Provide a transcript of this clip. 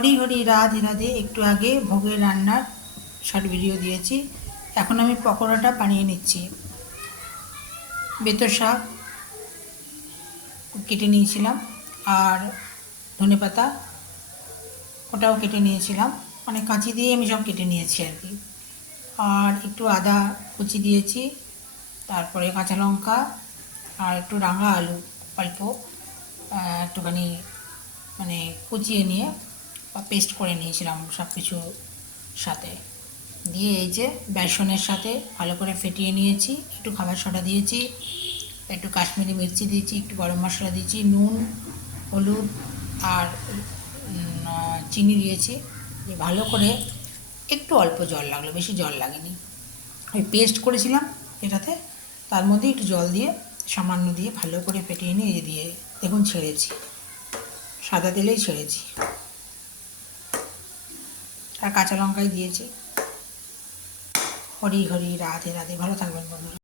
হরি হরি রাধে রাধে। একটু আগে ভোগের রান্নার শর্ট ভিডিও দিয়েছি। এখন আমি পকোড়াটা বানিয়ে নিচ্ছি। বেতো শাক কেটে নিয়েছিলাম, আর ধনেপাতা ওটাও কেটে নিয়েছিলাম, মানে কাঁচি দিয়ে আমি সব কেটে নিয়েছি আর কি। আর একটু আদা কুচি দিয়েছি, তারপরে কাঁচা লঙ্কা আর একটু রাঙা আলু অল্প একটুখানি মানে কুচিয়ে নিয়ে বা পেস্ট করে নিয়েছিলাম সব কিছু সাথে দিয়ে, এই যে বেসনের সাথে ভালো করে ফেটিয়ে নিয়েছি। একটু খাবার সোডা দিয়েছি, একটু কাশ্মীরি মির্চি দিয়েছি, একটু গরম মশলা দিয়েছি, নুন হলুদ আর চিনি দিয়েছি। দিয়ে ভালো করে একটু অল্প জল লাগলো, বেশি জল লাগেনি। ওই পেস্ট করেছিলাম এটাতে, তার মধ্যে একটু জল দিয়ে সামান্য দিয়ে ভালো করে ফেটিয়ে নিয়ে এই দিয়ে দেখুন ছেড়েছি, সাদা তেলেই ছেড়েছি, আর কাঁচা লঙ্কাই দিয়েছি। হরি হরি রাধে রাধে। ভালো থাকবেন বন্ধুরা।